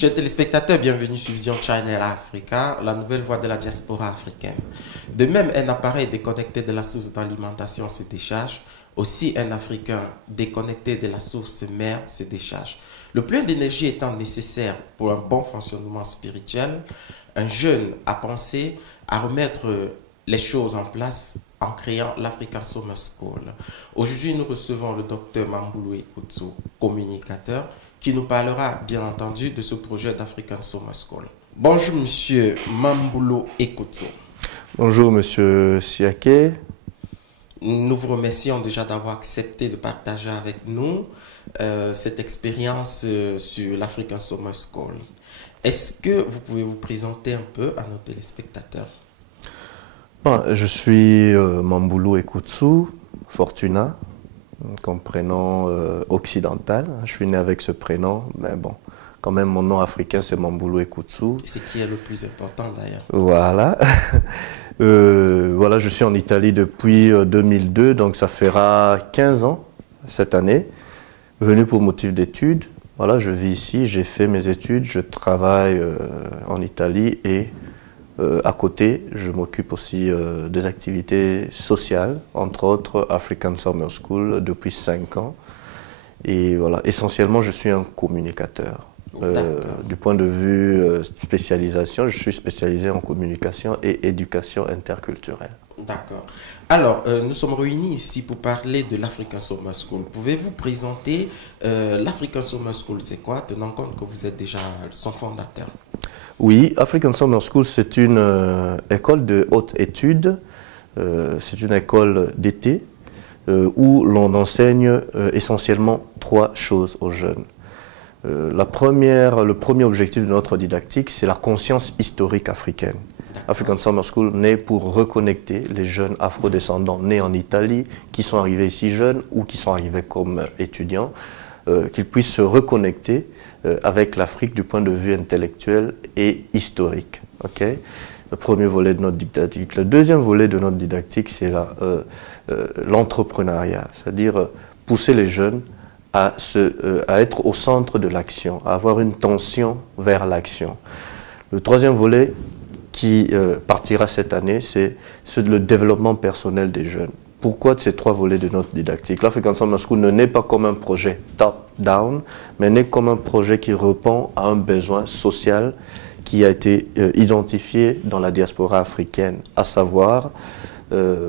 Chers téléspectateurs, bienvenue sur Vision Channel Africa, la nouvelle voie de la diaspora africaine. De même, un appareil déconnecté de la source d'alimentation se décharge. Aussi, un Africain déconnecté de la source mère se décharge. Le plein d'énergie étant nécessaire pour un bon fonctionnement spirituel, un jeune a pensé à remettre les choses en place en créant l'African Summer School. Aujourd'hui, nous recevons le docteur Mamboulou Ekutsu, communicateur, qui nous parlera bien entendu de ce projet d'African Summer School. Bonjour monsieur Mamboulou Ekutsu. Bonjour monsieur Siake. Nous vous remercions déjà d'avoir accepté de partager avec nous cette expérience sur l'African Summer School. Est-ce que vous pouvez vous présenter un peu à nos téléspectateurs? Bon, je suis Mamboulou Ekutsu, Fortuna, comme prénom occidental. Je suis né avec ce prénom, mais bon, quand même mon nom africain c'est Mamboulou Ekutsu. Ce qui est le plus important d'ailleurs. Voilà. Voilà, je suis en Italie depuis 2002, donc ça fera 15 ans cette année. Venu pour motif d'études. Voilà, je vis ici, j'ai fait mes études, je travaille en Italie et à côté, je m'occupe aussi des activités sociales, entre autres African Summer School depuis 5 ans. Et voilà, essentiellement, je suis un communicateur. Du point de vue spécialisation, je suis spécialisé en communication et éducation interculturelle. D'accord. Alors, nous sommes réunis ici pour parler de l'African Summer School. Pouvez-vous présenter l'African Summer School, c'est quoi, tenant compte que vous êtes déjà son fondateur? Oui, African Summer School, c'est une école de haute études, c'est une école d'été où l'on enseigne essentiellement 3 choses aux jeunes. Le premier objectif de notre didactique, c'est la conscience historique africaine. African Summer School naît pour reconnecter les jeunes afrodescendants nés en Italie, qui sont arrivés ici jeunes ou qui sont arrivés comme étudiants, qu'ils puissent se reconnecter avec l'Afrique du point de vue intellectuel et historique. Okay? Le premier volet de notre didactique. Le deuxième volet de notre didactique, c'est l'entrepreneuriat, c'est-à-dire pousser les jeunes à être au centre de l'action, à avoir une tension vers l'action. Le troisième volet qui partira cette année, c'est le développement personnel des jeunes. Pourquoi de ces 3 volets de notre didactique? L'African Summer School ne naît pas comme un projet top-down, mais naît comme un projet qui répond à un besoin social qui a été identifié dans la diaspora africaine, à savoir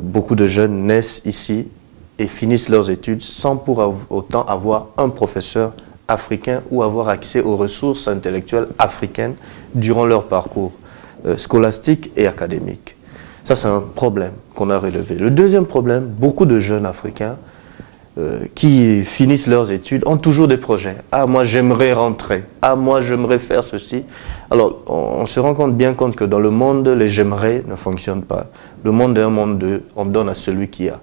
beaucoup de jeunes naissent ici et finissent leurs études sans pour autant avoir un professeur africain ou avoir accès aux ressources intellectuelles africaines durant leur parcours scolastique et académique. Ça, c'est un problème qu'on a relevé. Le deuxième problème, beaucoup de jeunes Africains qui finissent leurs études ont toujours des projets. Ah, moi, j'aimerais rentrer. Ah, moi, j'aimerais faire ceci. Alors, on se rend bien compte que dans le monde, les j'aimerais ne fonctionnent pas. Le monde est un monde de on donne à celui qui a.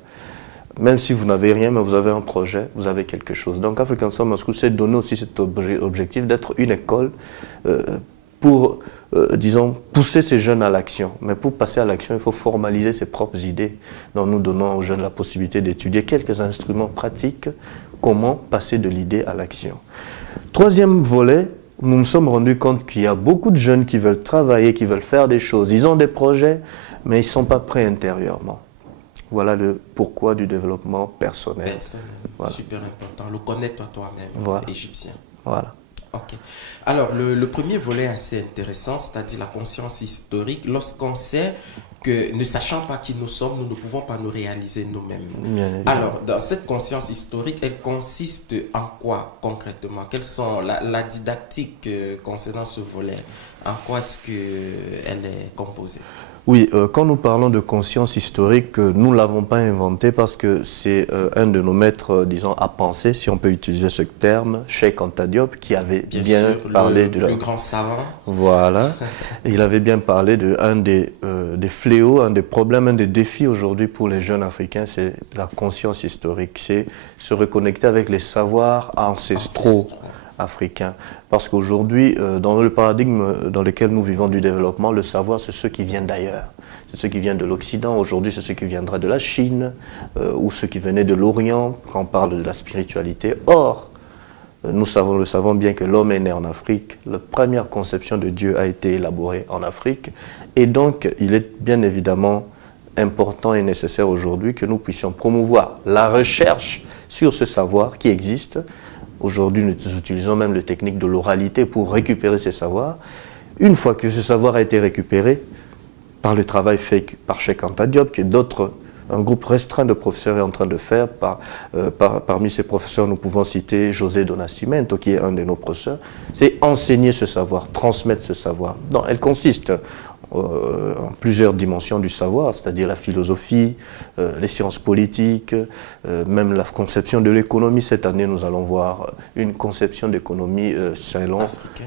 Même si vous n'avez rien, mais vous avez un projet, vous avez quelque chose. Donc, African Summer School s'est donné aussi cet objectif d'être une école pour, disons, pousser ces jeunes à l'action. Mais pour passer à l'action, il faut formaliser ses propres idées. Donc, nous donnons aux jeunes la possibilité d'étudier quelques instruments pratiques, comment passer de l'idée à l'action. Troisième volet, nous nous sommes rendus compte qu'il y a beaucoup de jeunes qui veulent travailler, qui veulent faire des choses. Ils ont des projets, mais ils ne sont pas prêts intérieurement. Voilà le pourquoi du développement personnel. Voilà. Super important. Le connaître toi-même, voilà. Égyptien. Voilà. Ok. Alors, le premier volet est assez intéressant, c'est-à-dire la conscience historique. Lorsqu'on sait que, ne sachant pas qui nous sommes, nous ne pouvons pas nous réaliser nous-mêmes. Alors, dans cette conscience historique, elle consiste en quoi concrètement? Quelles sont la didactique concernant ce volet? En quoi est-ce qu'elle est composée? Oui, quand nous parlons de conscience historique, nous ne l'avons pas inventé parce que c'est un de nos maîtres, disons, à penser, si on peut utiliser ce terme, Cheikh Anta Diop, qui avait bien parlé de le grand savant. Voilà. Et il avait bien parlé de un des fléaux, un des problèmes, un des défis aujourd'hui pour les jeunes Africains, c'est la conscience historique, c'est se reconnecter avec les savoirs ancestraux africains. Parce qu'aujourd'hui, dans le paradigme dans lequel nous vivons du développement, le savoir, c'est ce qui vient d'ailleurs. C'est ce qui vient de l'Occident. Aujourd'hui, c'est ce qui viendra de la Chine ou ce qui venait de l'Orient, quand on parle de la spiritualité. Or, Nous le savons bien que l'homme est né en Afrique. La première conception de Dieu a été élaborée en Afrique. Et donc, il est bien évidemment important et nécessaire aujourd'hui que nous puissions promouvoir la recherche sur ce savoir qui existe. Aujourd'hui, nous utilisons même les techniques de l'oralité pour récupérer ces savoirs. Une fois que ce savoir a été récupéré par le travail fait par Cheikh Anta Diop, que un groupe restreint de professeurs est en train de faire. Parmi ces professeurs, nous pouvons citer José do Nascimento, qui est un de nos professeurs. C'est enseigner ce savoir, transmettre ce savoir. Non, elle consiste en plusieurs dimensions du savoir, c'est-à-dire la philosophie, les sciences politiques, même la conception de l'économie. Cette année, nous allons voir une conception d'économie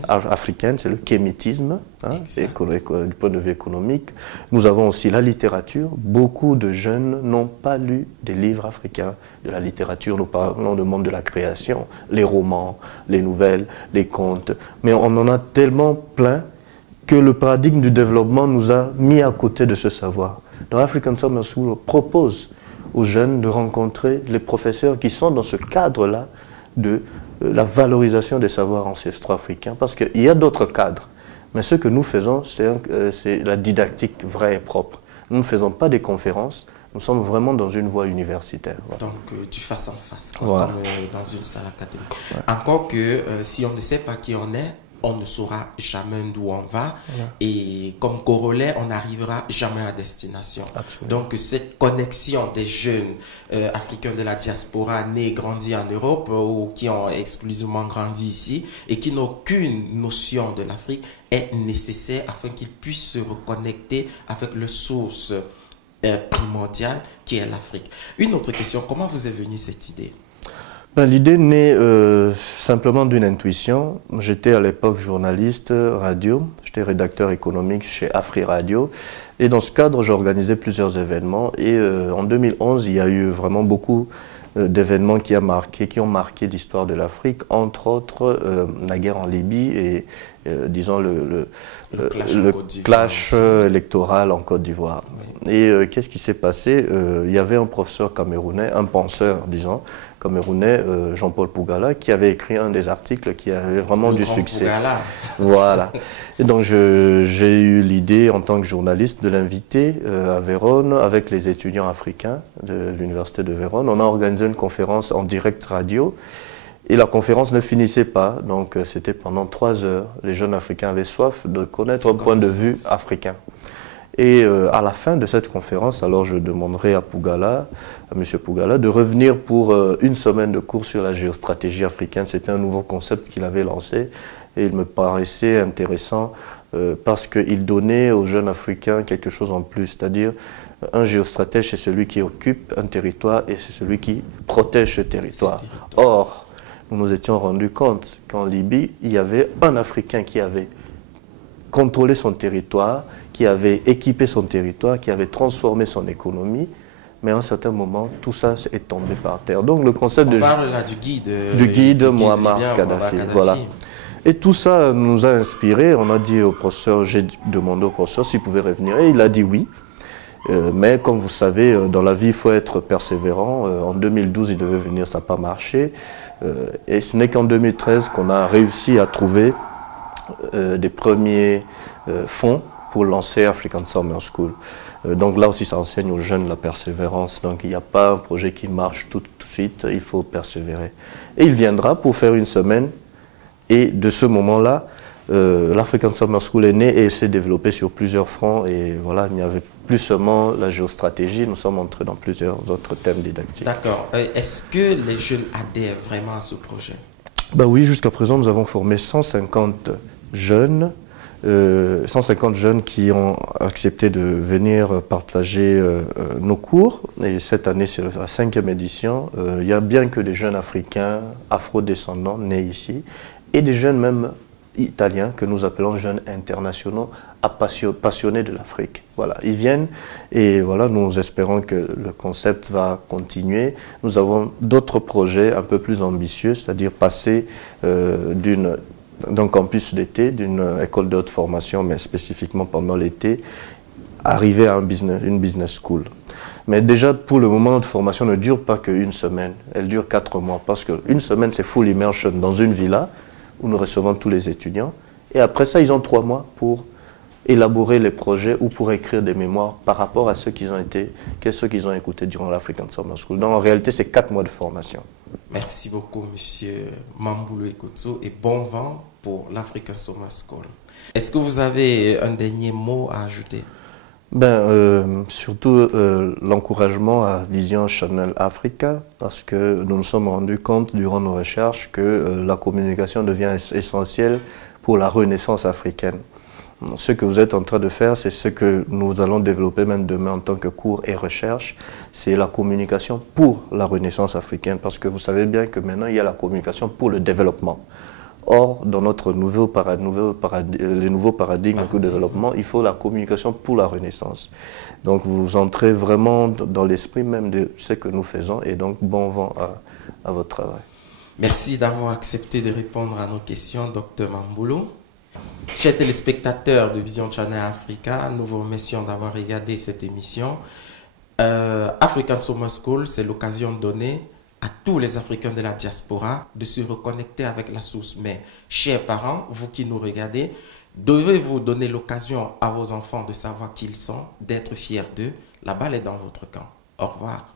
africaine, c'est le kémétisme, hein, du point de vue économique. Nous avons aussi la littérature. Beaucoup de jeunes n'ont pas lu des livres africains. De la littérature, nous parlons du monde de la création, les romans, les nouvelles, les contes, mais on en a tellement plein que le paradigme du développement nous a mis à côté de ce savoir. Donc African Summer School propose aux jeunes de rencontrer les professeurs qui sont dans ce cadre-là de la valorisation des savoirs ancestraux africains, parce qu'il y a d'autres cadres. Mais ce que nous faisons, c'est la didactique vraie et propre. Nous ne faisons pas des conférences, nous sommes vraiment dans une voie universitaire. Voilà. Donc, du face en face, voilà. Comme dans une salle académique. Ouais. Encore que si on ne sait pas qui on est, on ne saura jamais d'où on va. Ouais. Et comme corollaire, on n'arrivera jamais à destination. Absolument. Donc, cette connexion des jeunes africains de la diaspora nés et grandis en Europe ou qui ont exclusivement grandi ici et qui n'ont aucune notion de l'Afrique est nécessaire afin qu'ils puissent se reconnecter avec le source primordiale qui est l'Afrique. Une autre question, comment vous est venue cette idée? L'idée naît simplement d'une intuition. J'étais à l'époque journaliste radio, j'étais rédacteur économique chez Afri Radio et dans ce cadre j'organisais plusieurs événements et en 2011 il y a eu vraiment beaucoup d'événements qui ont marqué l'histoire de l'Afrique, entre autres la guerre en Libye et disons le clash électoral en Côte d'Ivoire. Oui. Et qu'est-ce qui s'est passé? Il y avait un professeur camerounais, un penseur disons, camerounais, Jean-Paul Pougala, qui avait écrit un des articles qui avait vraiment du succès. Voilà. Et donc j'ai eu l'idée en tant que journaliste de l'inviter à Vérone avec les étudiants africains de l'université de Vérone. On a organisé une conférence en direct radio et la conférence ne finissait pas. Donc c'était pendant 3 heures. Les jeunes africains avaient soif de connaître un point de vue africain. Et à la fin de cette conférence, alors je demanderai à Pougala, à M. Pougala, de revenir pour une semaine de cours sur la géostratégie africaine. C'était un nouveau concept qu'il avait lancé et il me paraissait intéressant parce qu'il donnait aux jeunes Africains quelque chose en plus, c'est-à-dire un géostratège, c'est celui qui occupe un territoire et c'est celui qui protège ce territoire. Or, nous nous étions rendus compte qu'en Libye, il y avait un Africain qui avait contrôlé son territoire, qui avait équipé son territoire, qui avait transformé son économie, mais à un certain moment, tout ça est tombé par terre. Donc le concept On parle là du guide Muammar Kadhafi. Voilà. Et tout ça nous a inspiré. On a dit au professeur, j'ai demandé au professeur s'il pouvait revenir, et il a dit oui. Mais comme vous savez, dans la vie, il faut être persévérant. En 2012, il devait venir, ça n'a pas marché. Et ce n'est qu'en 2013 qu'on a réussi à trouver des premiers fonds pour lancer African Summer School. Donc là aussi, ça enseigne aux jeunes la persévérance. Donc il n'y a pas un projet qui marche tout de suite, il faut persévérer. Et il viendra pour faire une semaine. Et de ce moment-là, l'African Summer School est né et s'est développé sur plusieurs fronts. Et voilà, il n'y avait plus seulement la géostratégie, nous sommes entrés dans plusieurs autres thèmes didactiques. D'accord. Est-ce que les jeunes adhèrent vraiment à ce projet? Ben oui, jusqu'à présent, nous avons formé 150 jeunes. 150 jeunes qui ont accepté de venir partager nos cours. Et cette année, c'est la 5e édition. Il y a bien que des jeunes africains, afro-descendants, nés ici, et des jeunes même italiens, que nous appelons jeunes internationaux, passionnés de l'Afrique. Voilà, ils viennent et voilà, nous espérons que le concept va continuer. Nous avons d'autres projets un peu plus ambitieux, c'est-à-dire passer d'un campus d'été, d'une école de haute formation, mais spécifiquement pendant l'été, arriver à une business school. Mais déjà, pour le moment, notre formation ne dure pas qu'une semaine, elle dure 4 mois. Parce qu'une semaine, c'est full immersion dans une villa où nous recevons tous les étudiants. Et après ça, ils ont 3 mois pour élaborer les projets ou pour écrire des mémoires par rapport à ceux qu'ils ont écoutés durant l'African Summer School. Donc en réalité, c'est 4 mois de formation. Merci beaucoup, monsieur Mamboulou Ekotso, et bon vent pour l'African Summer School. Est-ce que vous avez un dernier mot à ajouter? Surtout l'encouragement à Vision Channel Africa, parce que nous nous sommes rendus compte durant nos recherches que la communication devient essentielle pour la renaissance africaine. Ce que vous êtes en train de faire, c'est ce que nous allons développer même demain en tant que cours et recherche, c'est la communication pour la renaissance africaine, parce que vous savez bien que maintenant il y a la communication pour le développement. Or, dans notre nouveau paradigme de développement, il faut la communication pour la renaissance. Donc vous entrez vraiment dans l'esprit même de ce que nous faisons, et donc bon vent à votre travail. Merci d'avoir accepté de répondre à nos questions, Dr Mamboulou. Chers téléspectateurs de Vision Channel Africa, nous vous remercions d'avoir regardé cette émission. African Summer School, c'est l'occasion donnée à tous les Africains de la diaspora de se reconnecter avec la source. Mais, chers parents, vous qui nous regardez, devez-vous donner l'occasion à vos enfants de savoir qui ils sont, d'être fiers d'eux. La balle est dans votre camp. Au revoir.